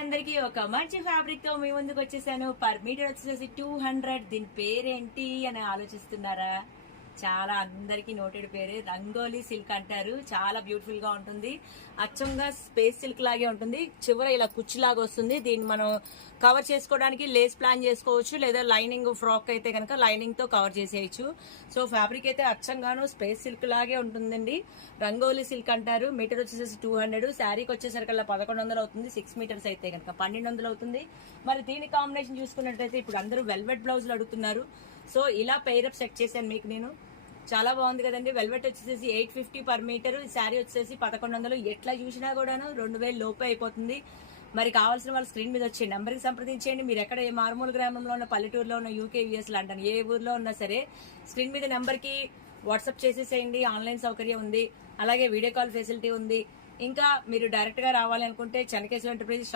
అందరికి ఒక మంచి ఫ్యాబ్రిక్ తో మీ ముందుకు వచ్చేసాను. పర్ మీటర్ వచ్చేసి 200. దీని పేరేంటి అని ఆలోచిస్తున్నారా? చాలా అందరికి నోటెడ్ పేరే, రంగోలీ సిల్క్ అంటారు. చాలా బ్యూటిఫుల్ గా ఉంటుంది. అచ్చంగా స్పేస్ సిల్క్ లాగే ఉంటుంది. చివర ఇలా కుచ్చిలాగా వస్తుంది. దీన్ని మనం కవర్ చేసుకోవడానికి లేస్ ప్లాన్ చేసుకోవచ్చు, లేదా లైనింగ్ ఫ్రాక్ అయితే కనుక లైనింగ్ తో కవర్ చేసేయచ్చు. సో ఫ్యాబ్రిక్ అయితే అచ్చంగాను స్పేస్ సిల్క్ లాగే ఉంటుందండి. రంగోలీ సిల్క్ అంటారు. మీటర్ వచ్చేసి 200. శారీకి వచ్చేసరికల్లా 1100 అవుతుంది. 6 మీటర్స్ అయితే కనుక 1200 అవుతుంది. మరి దీని కాంబినేషన్ చూసుకున్నట్టయితే ఇప్పుడు అందరూ వెల్వెట్ బ్లౌజులు అడుగుతున్నారు. సో ఇలా పెయిరప్ సెట్ చేశాను మీకు నేను. చాలా బాగుంది కదండి. వెల్వెట్ వచ్చేసి 850 పర్ మీటర్. శారీ వచ్చేసి 1100. ఎట్లా చూసినా కూడాను 2000 లోపే అయిపోతుంది. మరి కావాల్సిన వాళ్ళు స్క్రీన్ మీద వచ్చే నెంబర్ కి సంప్రదించండి. మీరు ఎక్కడ ఏ మారుమూల గ్రామంలో ఉన్న, పల్లెటూరులో ఉన్న, యూకే యూఎస్ లండన్ ఏ ఊర్లో ఉన్నా సరే స్క్రీన్ మీద నెంబర్ కి వాట్సాప్ చేసేసేయండి. ఆన్లైన్ సౌకర్యం ఉంది, అలాగే వీడియో కాల్ ఫెసిలిటీ ఉంది. ఇంకా మీరు డైరెక్ట్ గా రావాలి అనుకుంటే చెన్నకేశ్వర ఎంటర్ప్రైజెస్